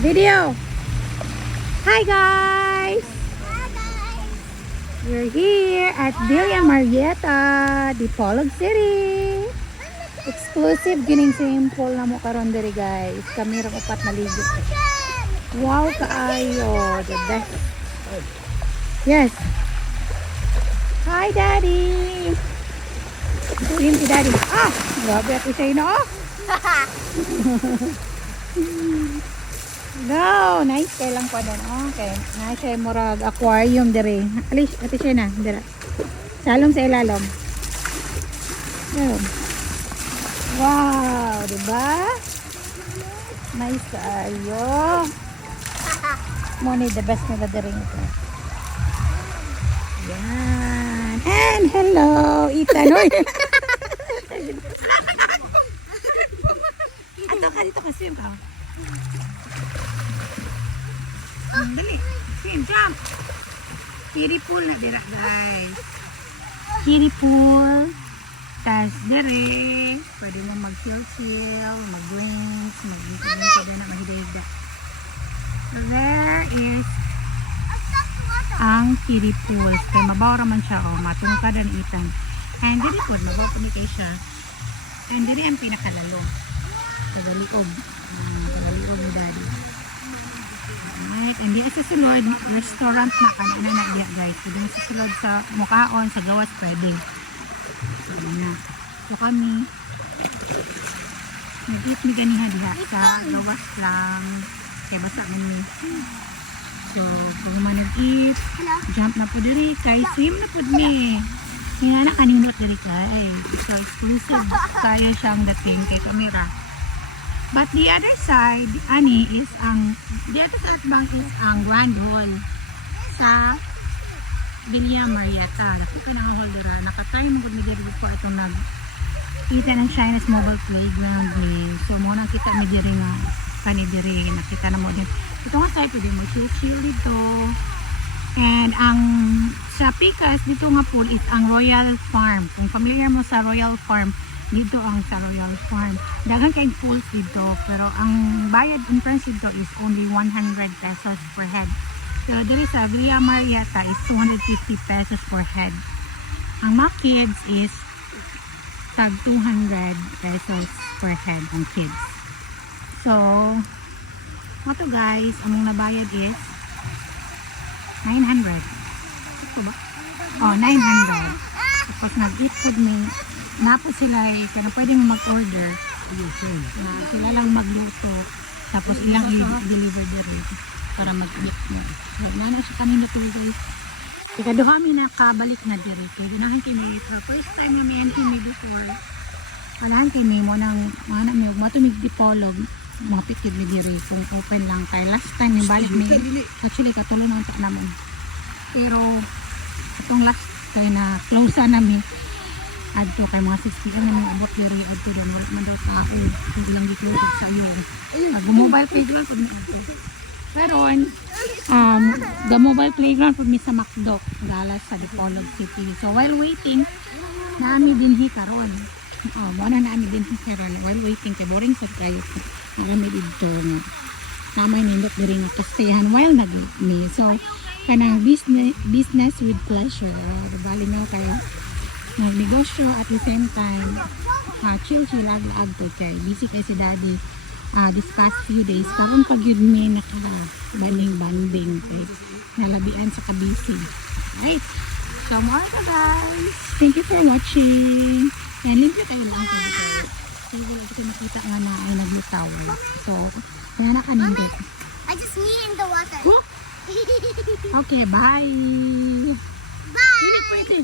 Video. Hi guys. We're here at Villa Marietta, Dipolog City. Exclusive gining swimming pool na mo karon diri guys. Kami ra upat na ligo. Wow kaayo, the best. Yes. Hi daddy. Tuhin si daddy. Ah, grabe ako sa ino. No, nice kay lang pa din. Okay. Na siya murag aquarium dire. Alis, ate siya na, dira. Salom sa ilalom. Wow, di ba? Nice kayo. Mo ni the best nila dire ito. Yan. And hello, Ethan. Oy. Dito ka swim ka. Dali, swim, jump. Kiddie pool na dira guys. Kiddie pool. Tas dire, pwede mo mag-chill, mag-rinse, mag-rinse na mahidayda. There is ang kiddie pool. Kaya mabaw raman siya, matungkadan itan. And dire po, mabaw po ni siya. And dire ang pinakalalong. Tagaliog. Tagaliog ni daddy. Alright, and di sa sulod, restaurant na kanina na diya guys. Pwede mo sa sulod sa mukaon, sa gawas pwede. So, na. So kami, nag-eat ni ganiha diha sa gawas lang. Kaya basa gani. So, kung man nag-eat, jump na po diri, kay swim na po diri. Nga na kaninot diri kay. So, exclusive kaya siyang dating kay kamera. But the other side, ani, is ang, the other side bang is ang Grand Hall sa Villa Marietta. Laki ka na nga holdera. Nakatry mo kung midiri po itong kita ng Chinese Mobile Playground ni. So, muna kita midiri nga kanidiri. Nakita na mo din. Ito nga side, pwede mo chill dito. And ang sa Picas, dito nga pool is ang Royal Farm. Kung familiar mo sa Royal Farm, dito ang sa Royal Farm. Daghang kayong pools dito, pero ang bayad entrance dito is only 100 pesos per head. So, dito sa Villa Marietta is 250 pesos per head. Ang mga kids is tag 200 pesos per head ang kids. So, ito guys, among nabayad is 900. Ito ba? Oh, 900. Tapos nag-eat food me. Napo sila kaya pwedeng mag-order na sila lang magluto tapos ilang i-deliver dito para mag-eat mo. Nagna siya kanina to guys. Kaya kami nakabalik na dito. Kaya ganahan kami for first time na may kami before. Palahan kami mo ng mga may matumig dipolog mga pikid ni diri kung open lang kay last time yung balik may actually katulo na sa naman. Pero itong last kay na close na namin adto kay mga 60 na mga abot diri adto na wala man daw tao hindi lang dito sa iyo mobile playground pud pero the mobile playground pud mi sa Macdo galas sa Dipolog City. So while waiting naami dinhi karon mo na naami dinhi karon while waiting kay boring sad kayo naami dito nga namay nindot diri nga kastayahan while nag-me. So kanang business with pleasure bali no kayo nagnegosyo at the same time chill ag to kay busy kay si daddy this past few days karon pag yun may banding kay nalabian sa kabisi. Right, so more ka guys, thank you for watching and libre kayo lang kaya wala kita makita nga na ay naglutaw. So kaya nakanindot I just need in the water. Okay, bye. Bye. Hindi pwede.